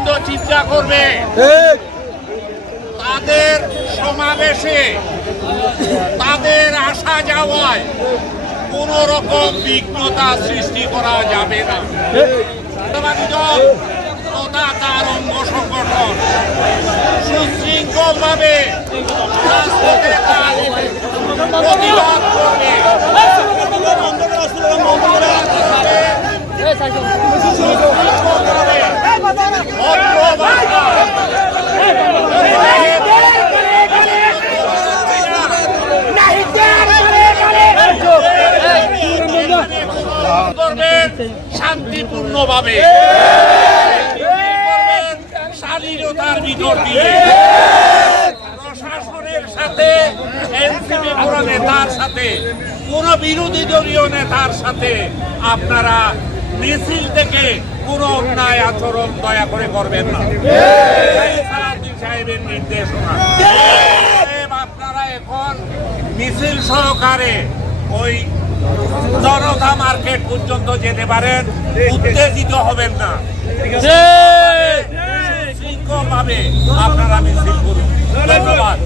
নেতৃবৃন্দ চিন্তা করবে তাদের সমাবেশে তাদের আসা যাওয়ায় কোন রকম বিঘ্নতা সৃষ্টি করা যাবে না। তার অঙ্গ সংগঠন সুশৃঙ্খল ভাবে প্রতিবাদ করবে। শান্তিপূর্ণ ভাবে শালীনতার ভিতর দিয়ে প্রশাসনের সাথে এনসিপি কোন নেতার সাথে কোন বিরোধী দলীয় নেতার সাথে আপনারা মিছিল থেকে কোন অন্যায় আচরণ দয়া করে করবেন না। সালাউদ্দিন সাহেবের নির্দেশনা আপনারা এখন মিছিল সহকারে ওই জনতা মার্কেট পর্যন্ত যেতে পারেন, উত্তেজিত হবেন না, শৃঙ্খলভাবে আপনারা মিছিল করুন। ধন্যবাদ।